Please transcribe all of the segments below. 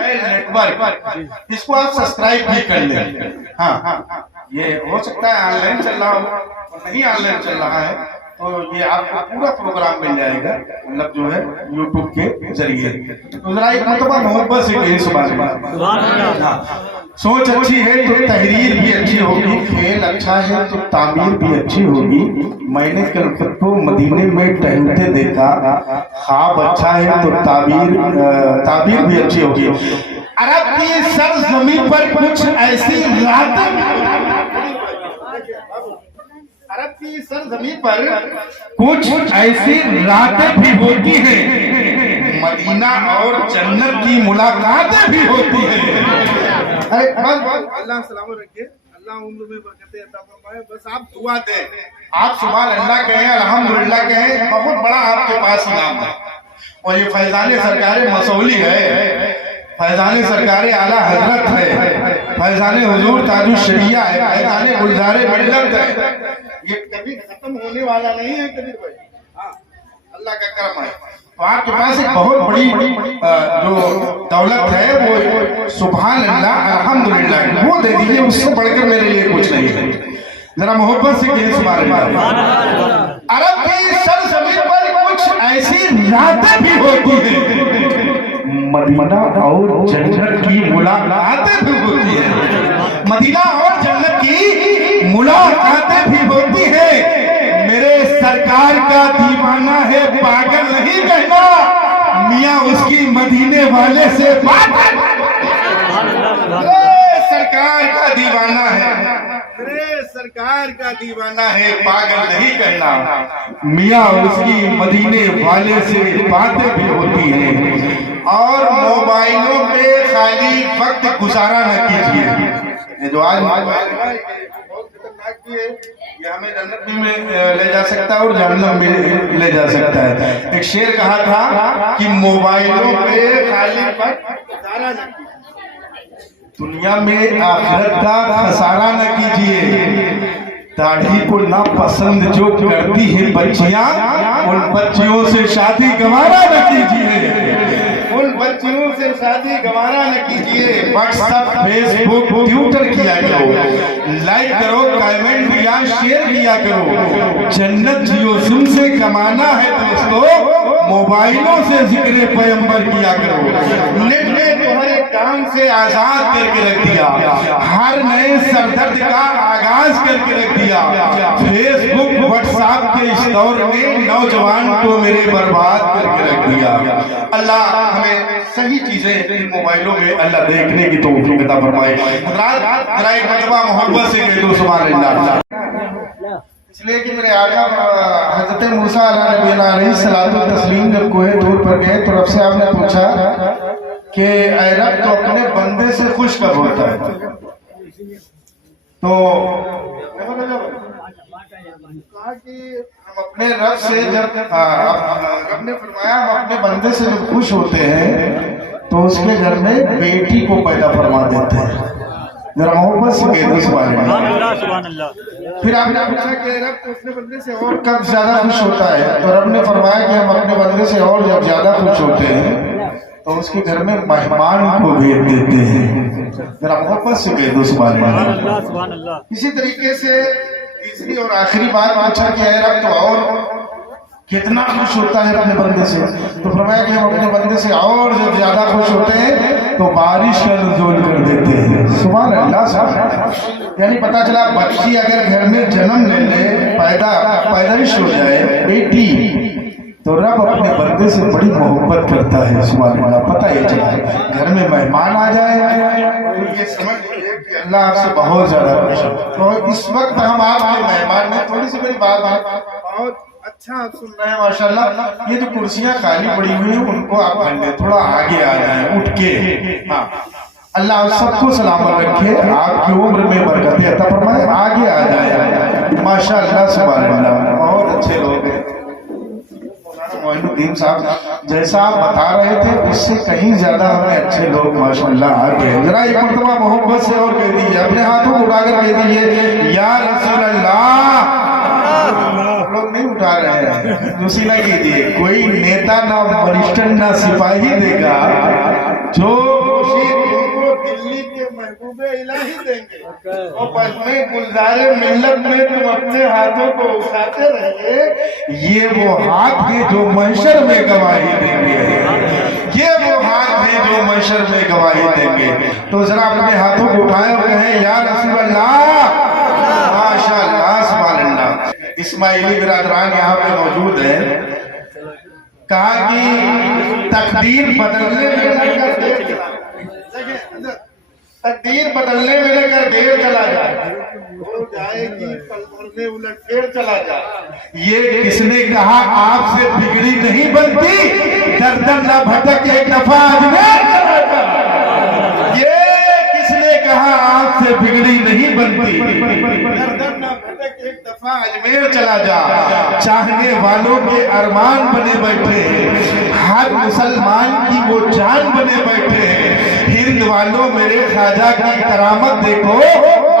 Net work, اس کو آپ subscribe بھی کر لیں. ہاں یہ ہو سکتا ہے آن لائن چل رہا ہو، نہیں آن لائن چل رہا ہے تو یہ آپ کو پورا پروگرام مل جائے گا، مطلب جو ہے یوٹیوب کے ذریعے. تو ذرا ایک مرتبہ محبت سے کہیے سبحان اللہ. سوچ اچھی ہے تو تحریر بھی اچھی ہوگی، کھیل اچھا ہے تو تعمیر بھی اچھی ہوگی. میں نے کلکتہ کو مدینے میں ٹہلتے دیکھا، خواب اچھا ہے تو تعبیر بھی اچھی ہوگی. عرب کی سرزمین پر کچھ ایسی راتیں، عرب کی سرزمین پر کچھ ایسی راتیں بھی ہوتی ہیں، مدینہ اور جنت کی ملاقاتیں بھی ہوتی ہیں. اللہ سلامت رکھے، اللہ عمر میں برکتیں عطا فرمائے. بس آپ دعا دیں، آپ سبحان اللہ کہیں، الحمدللہ کہیں، بہت بڑا آپ کے پاس انعام ہے. اور یہ فیضان سرکار مسولی ہے، فیضان سرکار اعلیٰ حضرت ہے، فیضان حضور تاج الشریعہ ہے، فیضان گلزار ملت ہے. یہ کبھی ختم ہونے والا نہیں ہے کبھی بھائی. اللہ کا کرم ہے. تو آپ کے پاس ایک بہت بڑی جو دولت ہے وہ سبحان اللہ الحمدللہ، وہ دے دیجئے، اس سے بڑھ کر میرے لیے کچھ نہیں ہے. ذرا محبت سے کہیے سبحان اللہ. عرب کی سرزمین پر کچھ ایسی راتیں بھی ہوتی ہیں، مدینہ اور جنت کی ملاقاتیں بھی ہوتی ہیں، مدینہ اور جنت کی ملاقاتیں بھی ہوتی ہیں. میرے سرکار کا دیوانہ ہے، پاگل نہیں کہنا، میاں اس کی مدینے والے سے بات ہے. سرکار کا دیوانہ ہے، میرے سرکار کا دیوانہ ہے، پاگل نہیں کہنا، میاں اس کی مدینے والے سے باتیں بھی ہوتی ہیں. اور موبائلوں پہ خالی وقت گزارا نہ کیجیے. جو آج موبائل ہے بہت خطرناک بھی ہے، یہ ہمیں جنت میں لے جا سکتا ہے اور جہنم میں لے جا سکتا ہے. ایک شعر کہا تھا کہ موبائلوں پہ خالی وقت گزارا نہ کیجیے، دنیا میں آخرت کا خسارہ نہ کیجیے. داڑھی کو ناپسند جو کرتی ہیں بچیاں، ان بچیوں سے شادی گوارا نہ کیجیے، ان بچیوں سے شادی گوارا نہ کیجیے. واٹس ایپ، فیس بک، ٹویٹر کیا کرو، لائک کرو، کمنٹ یا شیئر کیا کرو. جنت جیو سم سے کمانا ہے دوستو، موبائلوں سے ذکر پیغمبر کیا کرو. نیٹ نے تمہارے کام سے آزاد کر کے رکھ دیا، ہر نئے سردرد کا آغاز کر کے رکھ دیا. فیس بک، واٹس ایپ کے اس دور نے نوجوان کو میرے برباد کر کے رکھ دیا. اللہ ہمیں صحیح چیزیں ان موبائلوں میں اللہ دیکھنے کی توفیق عطا فرمائے. حضرات ذرا ایک مرتبہ محبت سے کہہ دو سبحان اللہ. اس لیے کہ میرے آقا حضرت موسیٰ علیہ الصلوۃ والتسلیم جب کوہ طور پر گئے تو رب سے آپ نے پوچھا کہ اے رب تو اپنے بندے سے خوش کب ہوتا ہے؟ تو کہا کہ ہم اپنے رب سے جب رب نے فرمایا ہم اپنے بندے سے جب خوش ہوتے ہیں تو اس کے گھر میں بیٹی کو پیدا فرما دیتے ہیں. ذرا محبت سے کہہ دو سبحان اللہ. پھر آپ نے پوچھا کہ رب تو اپنے بندے سے اور کب زیادہ خوش ہوتا ہے؟ تو رب نے فرمایا کہ ہم اپنے بندے سے اور جب زیادہ خوش ہوتے ہیں تو اس کے گھر میں مہمان کو بھیج دیتے ہیں. ذرا محبت سے کہہ دو سبحان اللہ. اسی طریقے سے تیسری اور آخری بات پوچھا کہ اے رب تو اور کتنا خوش ہوتا ہے اپنے بندے سے؟ تو فرمایا کہ ہم اپنے بندے سے اور جب زیادہ خوش ہوتے ہیں تو بارش کا نزول کر دیتے ہیں. سبحان اللہ سبحان اللہ. یعنی پتا چلا بچی اگر گھر میں جنم لے لے، پیدائش ہو جائے بیٹی، تو رب اپنے بندے سے بڑی محبت کرتا ہے. سبحان اللہ. پتہ یہ چلا گھر میں مہمان آ جائے یہ سمجھ لیجیے کہ اللہ آپ سے بہت زیادہ خوش ہے. تو اس وقت ہم آپ کے مہمان میں تھوڑی سی میری بات بہت اچھا آپ سن رہے ہیں ماشاءاللہ. یہ جو کرسیاں خالی پڑی ہوئی ہیں ان کو آپ بھر لیں، تھوڑا آگے آ جائیں اٹھ کے. ہاں اللہ آپ سب کو سلامت رکھے، آپ کی عمر میں برکتیں عطا فرمائے. آگے آ جائیں ماشاءاللہ سبحان اللہ. بہت اچھے لوگ ہیں. معین الدین صاحب جیسا آپ بتا رہے تھے اس سے کہیں زیادہ ہمیں اچھے لوگ ماشاءاللہ آ گئے. ذرا ایک مرتبہ محبت سے اور کہہ دیجیے، اپنے ہاتھوں کو اٹھا کر کہہ دیجیے یا رسول اللہ. لوگ نہیں اٹھا رہے ہیں، دوسری نہ کیجیے. کوئی نیتا نہ منسٹر نہ سپاہی دے گا جو اسی تم کو دلی کے محبوب الہی دیں گے اور بزمِ گلزار ملت میں تم اپنے ہاتھوں کو اٹھاتے رہیے. یہ وہ ہاتھ ہیں جو محشر میں گواہی دیں گے. یہ وہ ہاتھ ہیں جو محشر میں گواہی دیں گے. تو ذرا اپنے ہاتھوں کو اٹھائیں اور کہیں یا رسول اللہ ماشاء اللہ سبحان اللہ. اسماعیلی برادران یہاں پہ موجود ہیں. کہا کہ تقدیر بدلنے میں لے کر دیر چلا تقدیر بدلنے میں لے کر دیر چلا جائے ہو جائے گی پل بھر میں الٹ پھیر چلا جائے. یہ کس نے کہا آپ سے بگڑی نہیں بنتی گردن نہ بھٹک ایک دفعہ اجمیر چلا جائے. یہ کس نے کہا آپ سے بگڑی نہیں بنتی گردن نہ بھٹک ایک دفعہ اجمیر چلا جا. چاہنے والوں کے ارمان بنے بیٹھے ہر مسلمان کی وہ جان بنے بیٹھے. ہند والوں میرے خواجہ کی کرامت دیکھو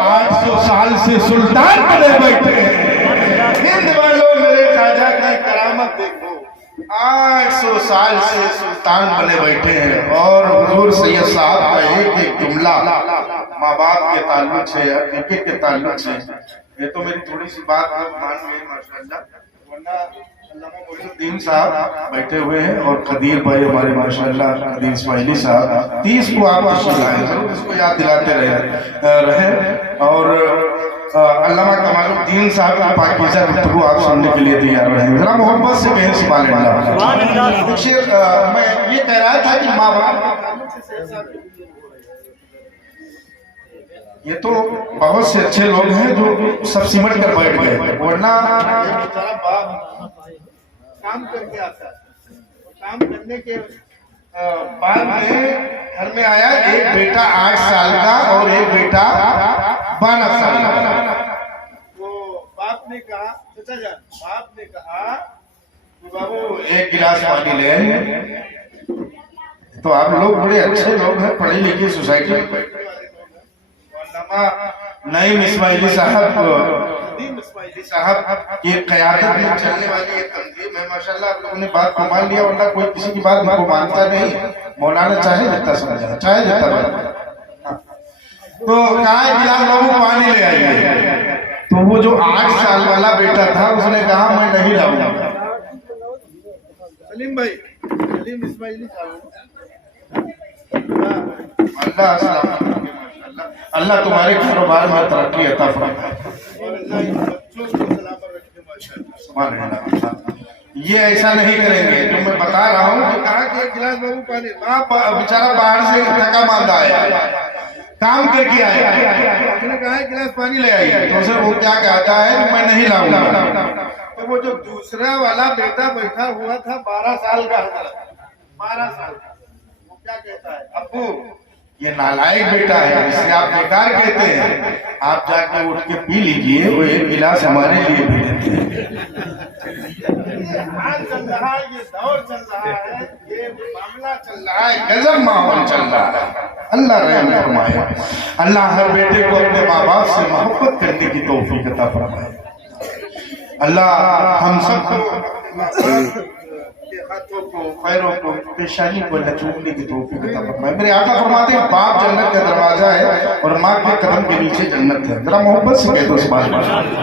800 سال سے سلطان بنے بیٹھے. ہند والوں میرے خواجہ کی کرامت دیکھو 800 سال سے سلطان بنے بیٹھے ہیں. اور حضور سید صاحب کا ایک جملہ ماں باپ کے تعلق سے عقیقے کے تعلق سے. یہ تو میری تھوڑی سی بات آپ مان گئے ماشاءاللہ. ورنہ علامہ معین الدین صاحب بیٹھے ہوئے ہیں اور قدیر بھائی ہمارے ماشاءاللہ قدیر اسماعیلی صاحب 30 کو آپ تشریف ضرور اس کو یاد دلاتے رہے. اور علامہ کمال الدین صاحب کی پاکیزہ گفتگو آپ سننے کے لیے تیار رہے. ذرا محبت سے کہیں سبحان اللہ. میں یہ کہہ رہا تھا کہ ماں باپ یہ تو بہت سے اچھے لوگ ہیں جو سب سمٹ کر بیٹھ گئے. ورنہ بیچارہ باپ کام کر کے آتا ہے. کام کرنے کے بعد میں گھر میں آیا ایک بیٹا 8 سال کا اور ایک بیٹا 12 سال کا. تو باپ نے کہا چچا جان باپ نے کہا کہ بابو ایک گلاس پانی لے آئیے. تو آپ لوگ بڑے اچھے لوگ ہیں پڑھی لکھی سوسائٹی میں بیٹھے نعیم اسماعیلی صاحب کی قیادت میں چلنے والی ایک تنظیم ہے ماشاءاللہ. آپ لوگوں نے بات کو مان لیا ورنہ کوئی کسی کی بات کو مانتا نہیں. مولانا چاہے جتنا سمجھا چاہے جتنا بات. تو کہا گلاس بابو پانی لے آئیے. تو وہ جو 8 سال والا بیٹا تھا اس نے کہا میں نہیں لاؤں گا. سلیم بھائی سلیم اسماعیلی صاحب اللہ اللہ تمہارے کاروبار میں ترقی عطا فرمائے. یہ ایسا نہیں کریں گے جو میں بتا رہا ہوں. جو کہا کہ ایک گلاس بابو پانی. بیچارہ باہر سے تھکا ماندہ آیا کام کر کے آیا. اس نے کہا ایک گلاس پانی لے آئیے. تو اسے وہ کیا کہتا ہے کہ میں نہیں لاؤں گا. تو وہ جو دوسرا والا بیٹا بیٹھا ہوا تھا 12 سال کا 12 سال کا وہ کیا کہتا ہے ابو یہ نالائق بیٹا ہے اسے آپ بیکار کہتے ہیں. آپ جا کے اٹھ کے پی لیجئے وہ ایک گلاس ہمارے لیے بھی دیتے ہیں. چل رہا ہے یہ دور چل رہا ہے یہ معاملہ چل رہا ہے غضب ماحول چل رہا ہے. اللہ رحم فرمائے. اللہ ہر بیٹے کو اپنے ماں باپ سے محبت کرنے کی توفیق عطا فرمائے. اللہ ہم سب کو ہاتھوں کو پیروں کو پیشانی کو لچوڑنے کی توفیق عطا فرمائے. میرے آقا فرماتے ہیں باپ جنت کا دروازہ ہے اور ماں کے قدم کے نیچے جنت ہے. ذرا محبت سے کہہ دو اس بات پر.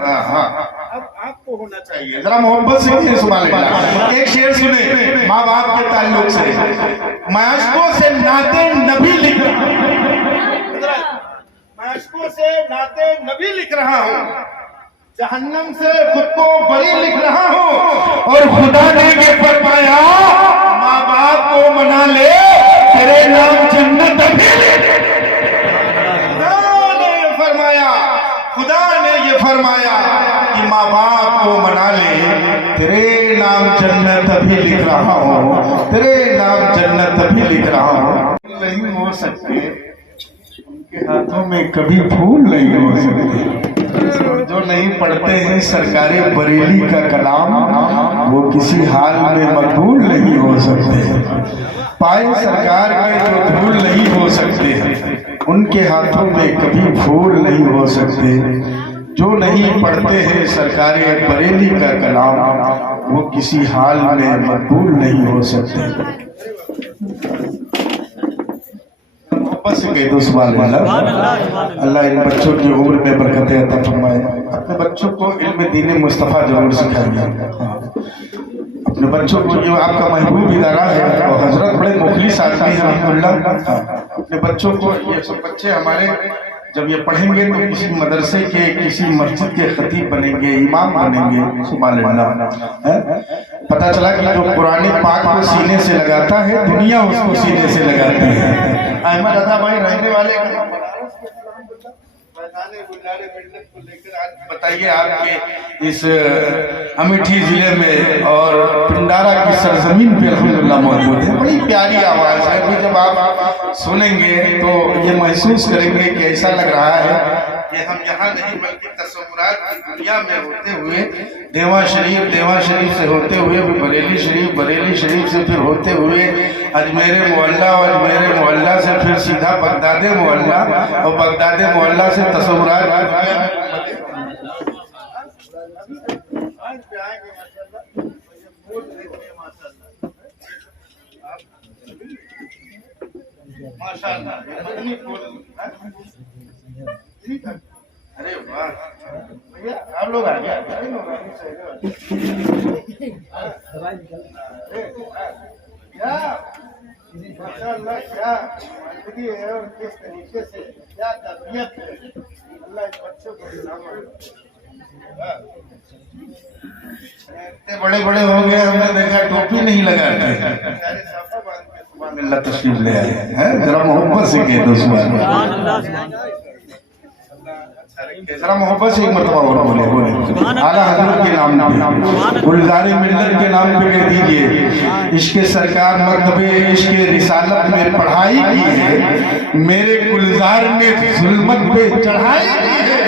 اب آپ کو ہونا چاہیے. ذرا محبت سے کہیے سبحان اللہ. ایک شعر سنیں ماں باپ کے تعلق سے. میں عشقوں سے نعتِ نبی لکھ رہا ہوں. میں عشقوں سے نعتِ نبی لکھ رہا ہوں. جہنم سے خود کو بری لکھ رہا ہوں. اور خدا نے یہ فرمایا ماں باپ کو منا لے تیرے نام جنت ابھی. خدا نے یہ فرمایا کہ ماں باپ کو منا لے تیرے نام جنت ابھی لکھ رہا ہوں. تیرے نام جنت ابھی لکھ رہا ہوں. نہیں ہو سکتے ان کے ہاتھوں میں کبھی پھول نہیں ہو سکتے. جو نہیں پڑھتے ہیں سرکار بریلی کا کلام وہ کسی حال میں مقبول نہیں ہو سکتے. پائے سرکار کے جو دھول نہیں ہو سکتے ان کے ہاتھوں میں کبھی پھول نہیں ہو سکتے. جو نہیں پڑھتے ہیں سرکار بریلی کا کلام وہ کسی حال میں مقبول نہیں ہو سکتے. محبت سے کہہ دو سبحان اللہ. اللہ ان بچوں کی عمر میں برکتیں عطا فرمائے. اپنے بچوں کو علم دین مصطفیٰ ضرور سکھائیے. اپنے بچوں کو یہ آپ کا محبوب ادارہ ہے اور حضرت بڑے مخلص آدمی ہیں الحمدللہ. اپنے بچوں کو یہ سب بچے ہمارے جب یہ پڑھیں گے تو کسی مدرسے کے کسی مسجد کے خطیب بنیں گے, امام بنیں گے. سبحان اللہ. پتہ چلا کہ جو قرآن پاک کو سینے سے لگاتا ہے دنیا اس کو سینے سے لگاتی ہے. احمد عطا بھائی رہنے والے کو لے کر آج بتائیے آپ کے اس امیٹھی ضلع میں اور پنڈارا کی سرزمین پہ الحمدللہ موجود ہے. بڑی پیاری آواز ہے. ابھی جب آپ سنیں گے تو یہ محسوس کریں گے کہ ایسا لگ رہا ہے کہ ہم یہاں نہیں بلکہ تصورات کی دنیا میں ہوتے ہوئے دیواں شریف سے ہوتے ہوئے بریلی شریف سے پھر ہوتے ہوئے اجمیر معلیٰ اور اجمیر معلیٰ سے پھر سیدھا بغداد معلیٰ اور بغداد معلیٰ سے تصورات ارے واہ آپ لوگ آگے ماشاء اللہ کیا زندگی ہے اور کس طریقے سے کیا تربیت ہے. اللہ اس بچوں کو اتنے بڑے بڑے ہو گئے ہم نے دیکھا ٹوپی نہیں لگاتے. اللہ تشریف لے آئے. ذرا محبت سے کہہ دو سبحان اللہ. ذرا محبت سے ایک مرتبہ اور بولے اعلیٰ حضرت کے نام پہ گلزار ملت کے نام پہ کہہ دیجئے عشق سرکار مرتبہ عشق رسالت میں پڑھائی کی ہے. میرے گلزار نے ظلمت پہ چڑھائی کی ہے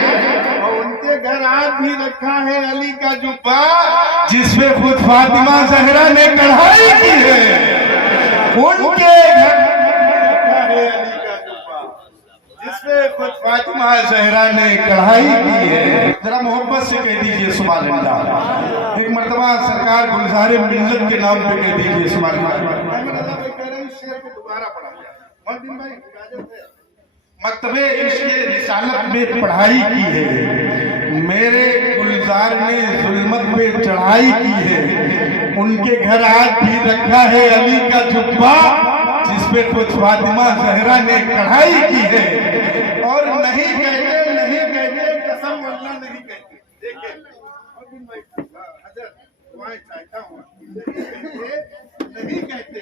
اور ان کے گھر آج بھی رکھا ہے علی کا جبہ جس پہ خود فاطمہ زہرا نے کڑھائی کی ہے. ان کے گھر رکھا ہے علی کا جبہ جس پہ خود فاطمہ زہرا نے کڑھائی کی ہے. ذرا محبت سے کہہ دیجئے سبحان اللہ. ایک مرتبہ سرکار گلزار ملت کے نام پہ کہہ دیجئے سبحان اللہ. مکتبہ عشق رسالت میں پڑھائی کی ہے. میرے گلزار نے ظلمت پہ چڑھائی کی ہے. ان کے گھر آج بھی رکھا ہے علی کا جبہ جس پہ خود فاطمہ زہرا نے کڑھائی کی ہے. اور نہیں کہتے قسم واللہ نہیں کہتے. دیکھیں حضرت دعائیں چاہتا ہوں نہیں کہتے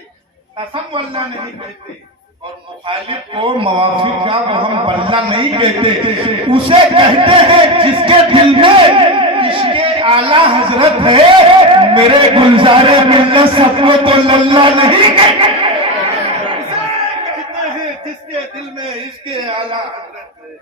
قسم واللہ نہیں کہتے اور مخالف کو موافق کا وہ ہم بلہ نہیں کہتے. اسے کہتے ہیں جس کے دل میں عشق اعلیٰ حضرت ہے. میرے گلزار ملت سب کو تو للہ نہیں کہتے. جس کے دل میں عشق اعلیٰ حضرت ہے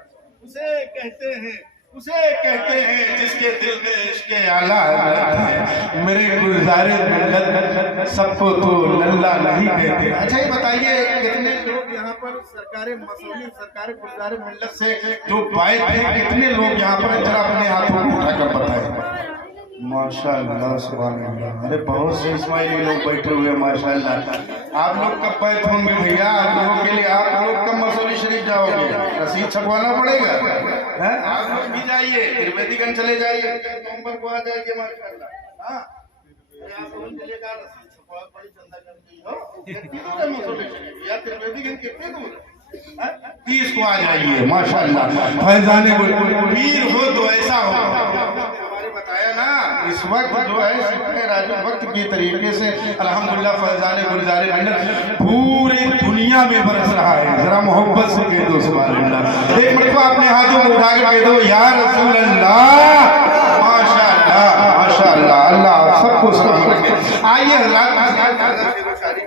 اسے کہتے ہیں جس کے دل میں عشق اعلیٰ حضرت ہے. میرے گلزار ملت سب کو تو للہ نہیں کہتے. اچھا یہ بتائیے کتنے لوگ یہاں پر سرکار مسئولی سرکار گلزار ملت سے جو بائے تھے کتنے لوگ یہاں پر ذرا اپنے ہاتھوں کو اٹھا کر بتائیں. ماشاءاللہ سبحان اللہ. ارے بہت سے اسماعیلی لوگ بیٹھے ہوئے ماشاءاللہ. آپ لوگ کب بیت ہوں گے بھیا؟ آپ لوگوں کے لیے آپ لوگ کب مسئولی شریف جاؤ گے؟ رسید چھپوانا پڑے گا. آپ لوگ بھی جائیے تربیتی گنج چلے جائیے نومبر کو آ جائیے ماشاءاللہ. آپ لوگوں کے لیے کہا رسید چھپوا بڑی چندہ کرتی ہو کتنی دور ہے مسئولی شریف یا تربیتی گنج کتنی دور ہے؟ 30 کو آ جائیے ماشاءاللہ. فیضان پیر ہو تو ایسا ہو. بتایا نا اس وقت جو ہے سکھنے راجو وقت کے طریقے سے الحمدللہ فیضان گلزار ملت پوری دنیا میں برس رہا ہے. ذرا محبت سے کہہ دو سبحان اللہ. ایک مرتبہ اپنے ہاتھوں کو اٹھا کے کہہ دو یا رسول اللہ. ماشاءاللہ اللہ آپ سب کو سلام رکھے. آئیے حضرات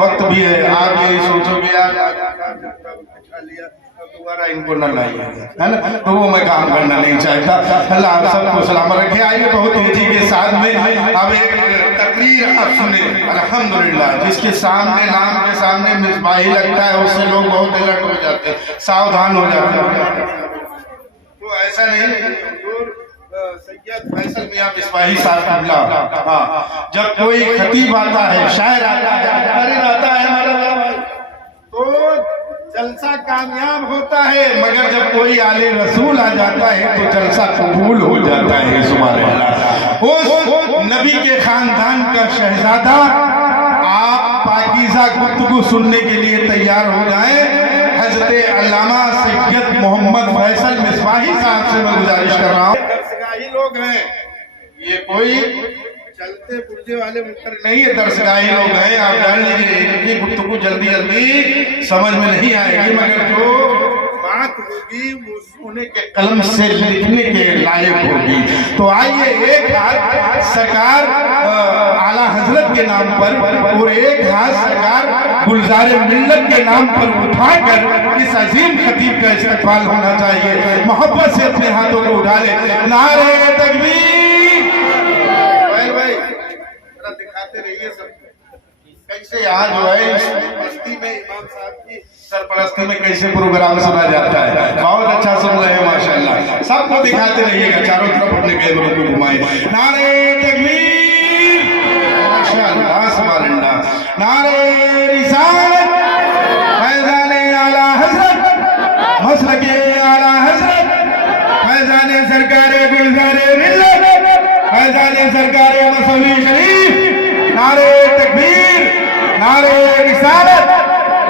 وقت بھی ہے. آپ یہ سوچو گے یار دوبارہ ان کو نہ لائیے ہے نا تو وہ میں کام کرنا نہیں چاہتا. اللہ آپ سب کو سلامت رکھے. آئیے بہت تیزی کے ساتھ میں اب ایک تقریر آپ سنیں الحمدللہ جس کے سامنے نام کے سامنے مصباحی لگتا ہے اس سے لوگ بہت الرٹ ہو جاتے ہیں ساودھان ہو جاتے ہیں. تو ایسا نہیں حضور سید فیصل میاں مصباحی صاحب قبلہ، ہاں جب کوئی خطیب آتا ہے، شاعر آتا ہے، مقرر آتا ہے ہمارا بھائی، تو جلسہ کامیاب ہوتا ہے، مگر جب کوئی آل رسول آ جاتا ہے تو جلسہ قبول ہو جاتا ہے۔ سبحان اللہ۔ اس نبی کے خاندان کا شہزادہ، آپ پاکیزہ گفتگو سننے کے لیے تیار ہو جائیں۔ حضرت علامہ سید محمد فیصل مصباحی صاحب سے میں گزارش کر رہا ہوں، درسگاہی لوگ ہیں، یہ کوئی چلتے پرزے والے مقرر نہیں ہے، درسگاہی لوگ ہیں، آپ جان لیجیے ان کی گفتگو جلدی سمجھ میں نہیں آئے گی، مگر جو بات ہوگی وہ سونے کے قلم سے لکھنے کے لائق ہوگی۔ تو آئیے ایک ہاتھ سرکار اعلیٰ حضرت کے نام پر اور ایک ہاتھ سرکار گلزار ملت کے نام پر اٹھا کر اس عظیم خطیب کا استقبال ہونا چاہیے۔ محبت سے اپنے ہاتھوں کو اٹھا لیں، نعرہ تکبیر۔ بھائی ذرا دکھاتے رہیے سب کیسے آج جو ہے اس بستی میں امام صاحب کی سرپرستی میں کیسے پروگرام سنا جاتا ہے، بہت اچھا سن رہے ہیں ماشاءاللہ۔ سب کو دکھاتے رہیے گا، چاروں طرف اپنے قیدروں کو گھمائیں، نعرہ تکبیر، ماشاءاللہ سبحان اللہ، نعرہ رسالت، فیضان اعلیٰ حضرت، مسلک اعلیٰ حضرت، فیضان سرکار گلزار ملت، فیضان سرکار مصوی شریف، نعرہ تکبیر، نعرہ رسالت۔